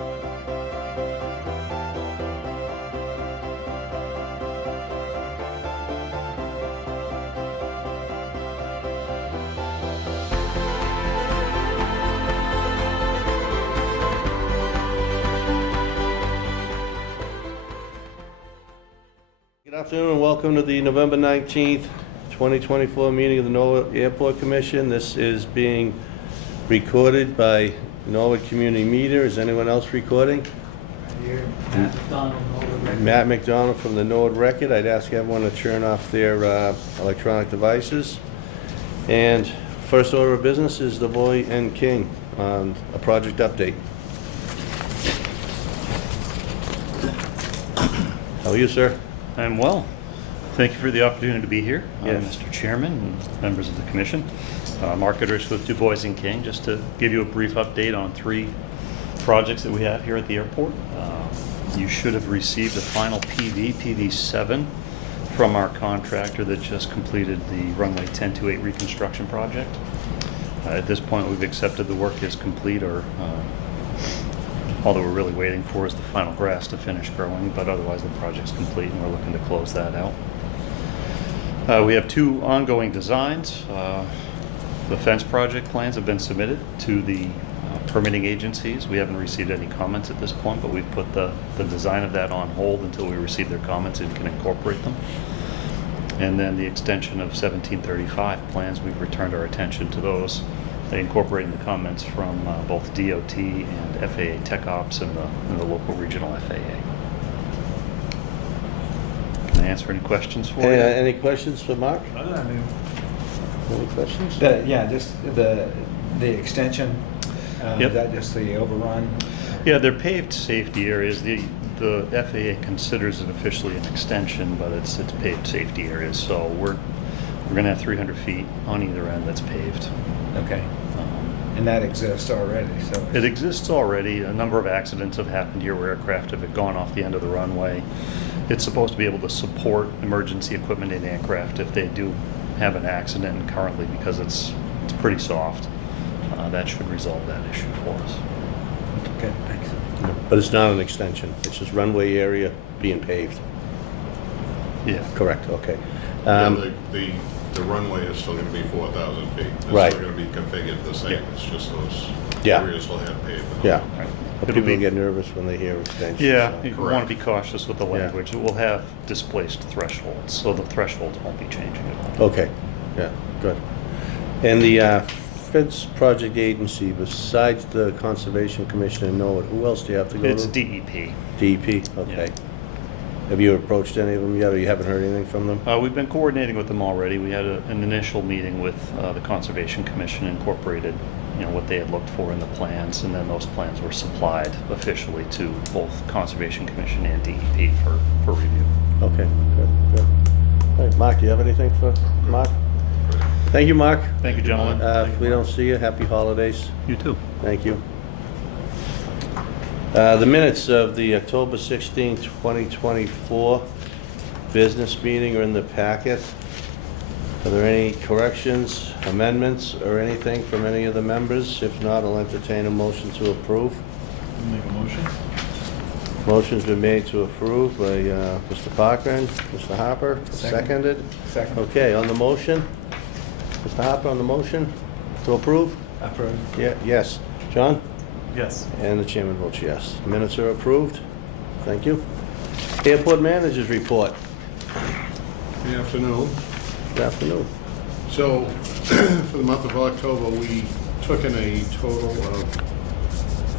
Good afternoon and welcome to the November 19th, 2024 meeting of the Norwood Airport Commission. This is being recorded by Norwood Community Media. Is anyone else recording? Here, Matt McDonald, Norwood Record. Matt McDonald from the Norwood Record. I'd ask everyone to turn off their electronic devices. And first order of business is the Boy and King on a project update. How are you, sir? I'm well. Thank you for the opportunity to be here, Yes. Mr. Chairman and members of the Commission. Mark Goodrich with Du Bois and King, just to give you a brief update on 3 projects that we have here at the airport. You should have received a final PV7, from our contractor that just completed the runway 1028 reconstruction project. At this point, we've accepted the work is complete, or all that we're really waiting for is the final grass to finish growing, but otherwise the project's complete and we're looking to close that out. We have 2 ongoing designs. The fence project plans have been submitted to the permitting agencies. We haven't received any comments at this point, but we've put the design of that on hold until we receive their comments and can incorporate them. And then the extension of 1735 plans, we've returned our attention to those, incorporating the comments from both DOT and FAA Tech Ops and the local regional FAA. Can I answer any questions for you? Any questions for Mark? I mean, Any questions? Just the extension, Yep. is that just the overrun? Yeah, they're paved safety areas. The FAA considers it officially an extension, but it's paved safety areas. So we're going to have 300 feet on either end that's paved. Okay, and that exists already, so. It exists already. A number of accidents have happened here where aircraft have gone off the end of the runway. It's supposed to be able to support emergency equipment in aircraft if they do have an accident, and currently, because it's pretty soft, that should resolve that issue for us. Okay, thanks. But it's not an extension, it's just runway area being paved. Yeah. Correct, okay. The runway is still going to be 4,000 feet. It's Right. still going to be configured the same. Yeah. It's just those Yeah. areas will have pavement. Yeah. Right. But It'll people be- get nervous when they hear extension. Yeah, so. you Correct. want to be cautious with the Yeah. language. It will have displaced thresholds, so the thresholds won't be changing at all. Okay, yeah, good. And the fence project agency, besides the Conservation Commission and Norwood, who else do you have to go to? It's DEP. DEP, okay. Yeah. Have you approached any of them yet, or you haven't heard anything from them? We've been coordinating with them already. We had an initial meeting with the Conservation Commission, incorporated, what they had looked for in the plans, and then those plans were supplied officially to both Conservation Commission and DEP for review. Okay, good, good. All right, Mark, do you have anything for Mark? Thank you, Mark. Thank you, gentlemen. If we don't see you, happy holidays. You too. Thank you. The minutes of the October 16, 2024 business meeting are in the packet. Are there any corrections, amendments, or anything from any of the members? If not, I'll entertain a motion to approve. make a motion? Motion's been made to approve by Mr. Parker and Mr. Harper. Seconded? Second. Okay, on the motion? Mr. Harper, on the motion to approve? Approved. Yeah, yes. John? Yes. And the chairman votes yes. Minutes are approved. Thank you. Airport managers report. Good afternoon. Good afternoon. So, for the month of October, we took in a total of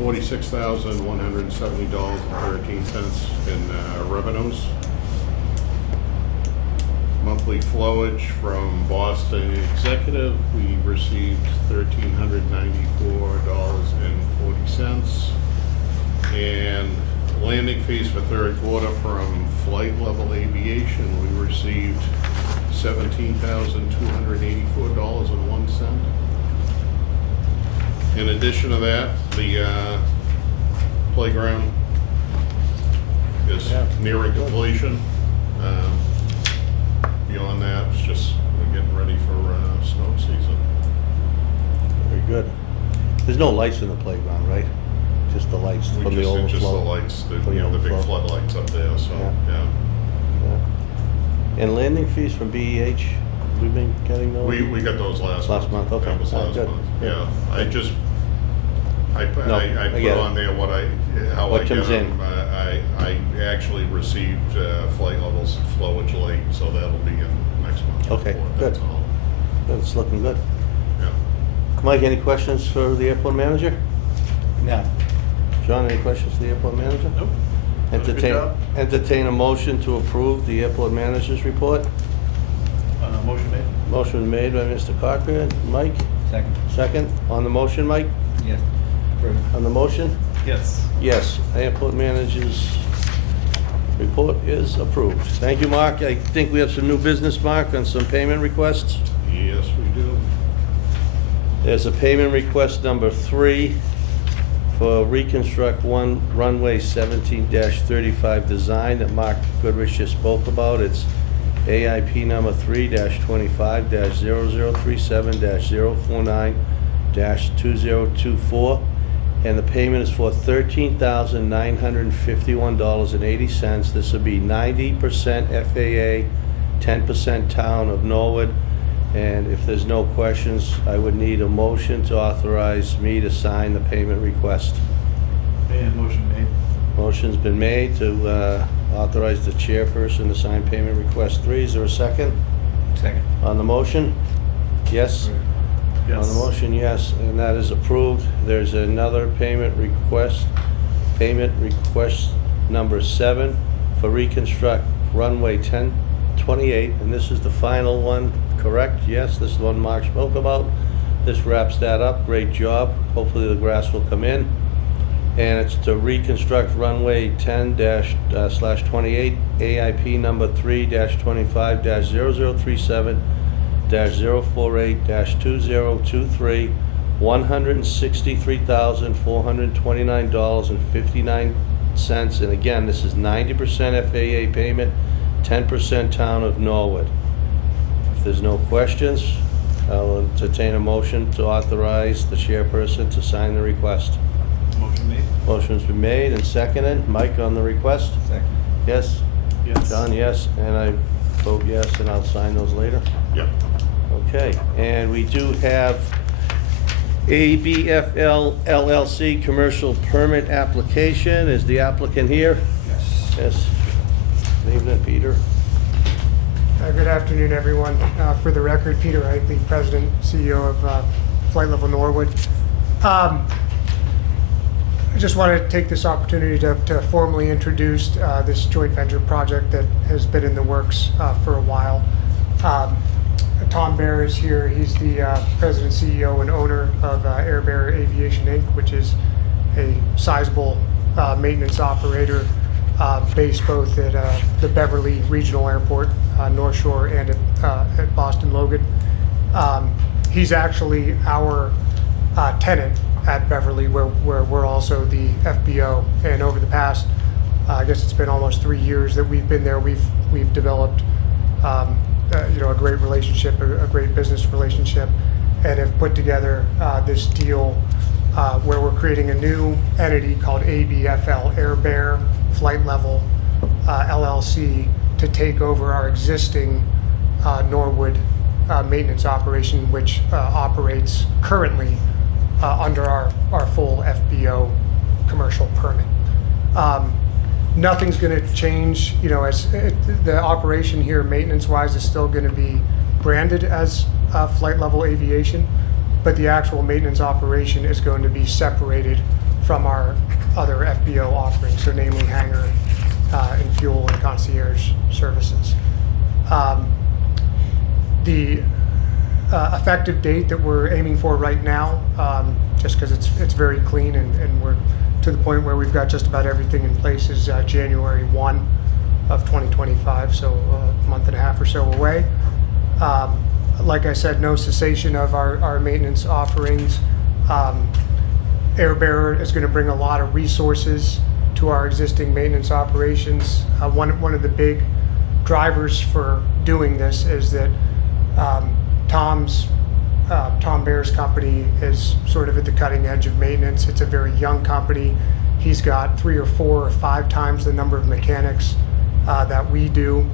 $46,170.13 in revenues. Monthly flowage from Boston Executive, we received $1,394.40. And landing fees for third quarter from Flight Level Aviation, we received $17,284.01. In addition to that, the playground is nearing completion. Beyond that, it's just we're getting ready for snow season. Very good. There's no lights in the playground, right? Just the lights We from the just, it's just the overflow. lights, From the the big overflow. floodlights up there, so, Yeah. yeah. Yeah. And landing fees from BEH, we've been getting those? We got those last month. Last month, okay. That was Oh, last good. month, Good. yeah. I just, I put No, I put get it. on there what how What I get comes in. them. I actually received flight levels flowage late, so that'll be in next month's Okay, report, good. that's all. It's looking good. Yeah. Mike, any questions for the airport manager? No. John, any questions for the airport manager? Nope. Done a good Entertain, job. entertain a motion to approve the airport manager's report. Motion made. Motion made by Mr. Cochran. Mike, Second. second. On the motion, Mike? Yes. Approved. On the motion? Yes. Yes, airport manager's report is approved. Thank you, Mark. I think we have some new business, Mark, on some payment requests. Yes, we do. There's a payment request number 3 for Reconstruct One Runway 17-35 design that Mark Goodrich just spoke about. It's AIP number 3-25-0037-049-2024. And the payment is for $13,951.80. This would be 90% FAA, 10% Town of Norwood. And if there's no questions, I would need a motion to authorize me to sign the payment request. And motion made. Motion's been made to authorize the chairperson to sign payment request 3. Is there a second? Second. On the motion? Yes? Yes. On the motion, yes, and that is approved. There's another payment request number 7 for Reconstruct Runway 1028, and this is the final one, correct? Yes, this is the one Mark spoke about. This wraps that up. Great job. Hopefully the grass will come in. And it's to reconstruct runway 10-/28, AIP number 3-25-0037-048-2023, $163,429.59. And again, this is 90% FAA payment, 10% Town of Norwood. If there's no questions, I'll entertain a motion to authorize the chairperson to sign the request. Motion made. Motion's been made and seconded. Mike on the request? Second. Yes? Yes. John, yes, and I vote yes, and I'll sign those later. Yep. Okay, and we do have ABFL LLC commercial permit application. Is the applicant here? Yes. Yes. Good evening, Peter. Good afternoon, everyone. For the record, Peter Heitley, President, CEO of Flight Level Norwood. I just want to take this opportunity to formally introduce this joint venture project that has been in the works for a while. Tom Bear is here. He's the President, CEO, and owner of Air Bear Aviation, Inc., which is a sizable maintenance operator based both at the Beverly Regional Airport, North Shore, and at Boston Logan. He's actually our tenant at Beverly, where we're also the FBO. And over the past, I guess it's been almost 3 years that we've been there. We've developed, a great relationship, a great business relationship, and have put together this deal where we're creating a new entity called ABFL, Air Bear Flight Level LLC, to take over our existing Norwood maintenance operation, which operates currently under our full FBO commercial permit. Nothing's going to change, as the operation here, maintenance-wise, is still going to be branded as Flight Level Aviation, but the actual maintenance operation is going to be separated from our other FBO offerings, so namely hangar and fuel and concierge services. The effective date that we're aiming for right now, just because it's very clean and we're to the point where we've got just about everything in place, is January 1 of 2025, so a month and a half or so away. Like I said, no cessation of our maintenance offerings. Air Bear is going to bring a lot of resources to our existing maintenance operations. One of the big drivers for doing this is that Tom's Tom Bear's company is sort of at the cutting edge of maintenance. It's a very young company. He's got 3 or 4 or 5 times the number of mechanics that we do.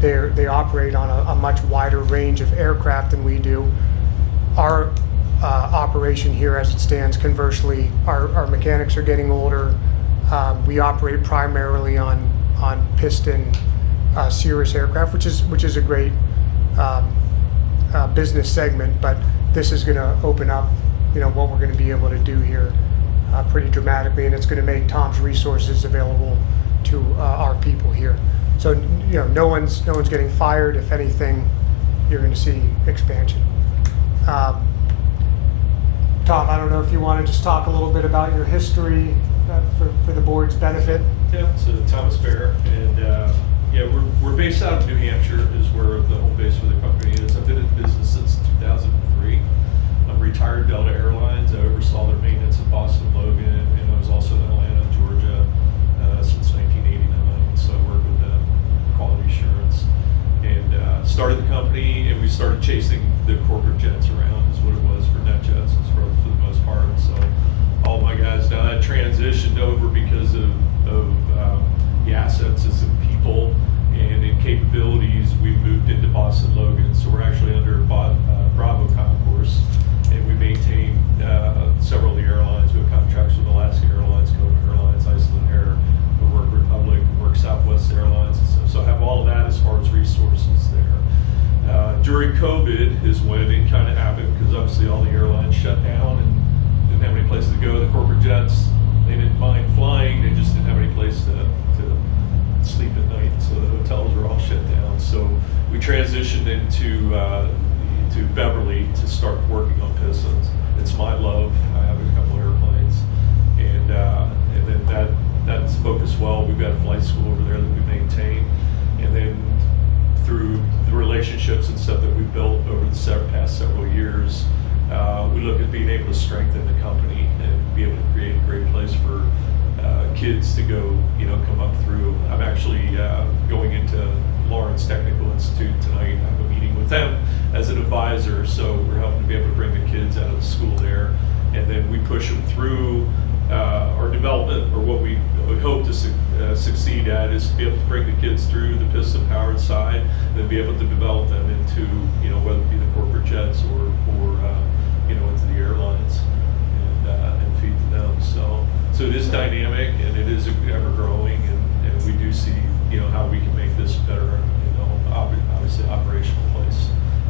They operate on a much wider range of aircraft than we do. Our operation here as it stands, conversely, our mechanics are getting older. We operate primarily on piston Cirrus aircraft, which is a great business segment, but this is going to open up, what we're going to be able to do here pretty dramatically, and it's going to make Tom's resources available to our people here. So, no one's getting fired. If anything, you're going to see expansion. Tom, I don't know if you want to just talk a little bit about your history for the board's benefit. Yeah, so Thomas Bear, and yeah, we're based out of New Hampshire, is where the home base for the company is. I've been in business since 2003. I'm retired Delta Airlines. I oversaw their maintenance in Boston Logan, and I was also in Atlanta, Georgia, since 1989. So I worked with them, quality assurance, and started the company. And we started chasing the corporate jets around, is what it was for NetJets, for the most part. So all my guys now had transitioned over because of the assets as in people and in capabilities. We moved into Boston Logan, so we're actually under Bravo Concourse, and we maintain several of the airlines. We have contracts with Alaska Airlines, Copa Airlines, Iceland Air, we work Republic, we work Southwest Airlines, and stuff. So I have all of that as far as resources there. During COVID is when it kind of happened, because obviously all the airlines shut down and didn't have any places to go. The corporate jets, they didn't mind flying, they just didn't have any place to sleep at night, so the hotels were all shut down. So we transitioned into to Beverly to start working on pistons. It's my love. I have a couple airplanes, and then that's focused well. We've got a flight school over there that we maintain, and then through the relationships and stuff that we've built over the past several years, we look at being able to strengthen the company and be able to create a great place for kids to go, come up through. I'm actually going into Lawrence Technical Institute tonight. I have a meeting with them as an advisor, so we're helping to be able to bring the kids out of the school there, and then we push them through our development, or what we hope to succeed at is to be able to bring the kids through the piston-powered side, and then be able to develop them into, whether it be the corporate jets or into the airlines, and feed to them. So it is dynamic, and it is ever growing, and we do see, how we can make this better, obviously operational place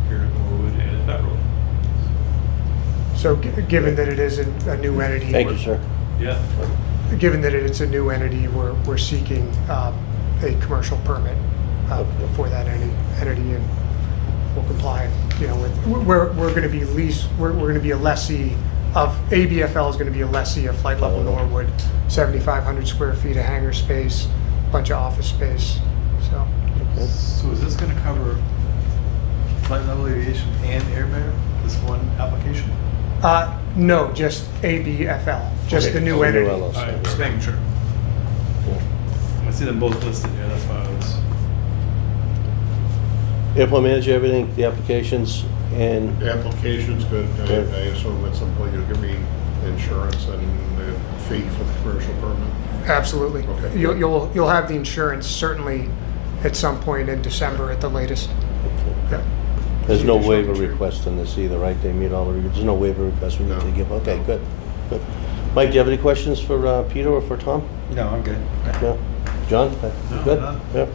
here in Norwood and in Beverly. So given that it is a new entity. Thank you, sir. Yeah. Given that it's a new entity, we're seeking a commercial permit for that entity, and we'll comply. We're going to be we're going to be a lessee of ABFL is going to be a lessee of Flight Level Norwood, 7,500 square feet of hangar space, bunch of office space. So is this gonna cover flight level aviation and Air Bear, this one application? No, just ABFL, just Okay. the new New entity. LLC. All right, just making sure. I see them both listed here, that's why I was. Airport manager, everything, the applications, and The application's good. Good. I assume at some point you'll give me insurance and the fee for the commercial permit. Absolutely. Okay. You'll have the insurance certainly at some point in December at the latest. Yeah. there's no Additional waiver insurance. request in this either, right? They meet all the, there's no waiver request we need to No. give. Okay, No. good. Mike, do you have any questions for Peter or for Tom? No, I'm good. No? John? No, Good? none. Yeah.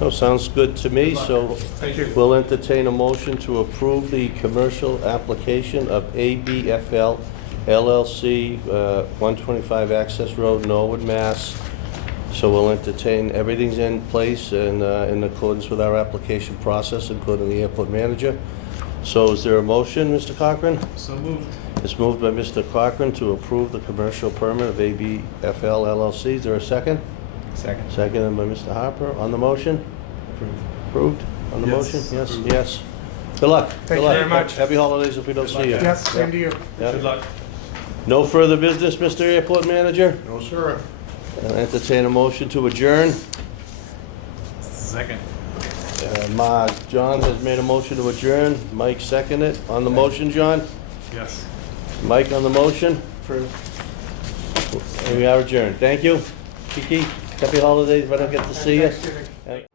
No, sounds good to me, so Thank you. we'll entertain a motion to approve the commercial application of ABFL LLC, 125 Access Road, Norwood, Mass. So we'll entertain, everything's in place and in accordance with our application process, including the airport manager. So is there a motion, Mr. Cochran? So moved. It's moved by Mr. Cochran to approve the commercial permit of ABFL LLC. Is there a second? Second. Seconded by Mr. Harper. On the motion? Approved? On the Yes, motion? Yes, approved. yes. Good luck. Thank Good you luck. very much. Happy holidays if we don't see you. Yes, same to you. Yeah. Good luck. No further business, Mr. Airport Manager? No, sir. I'll entertain a motion to adjourn. Second. John has made a motion to adjourn. Mike seconded it. On the motion, John? Yes. Mike on the motion? And we are adjourned. Thank you. Kiki, happy holidays if I don't get to see you. Thanksgiving.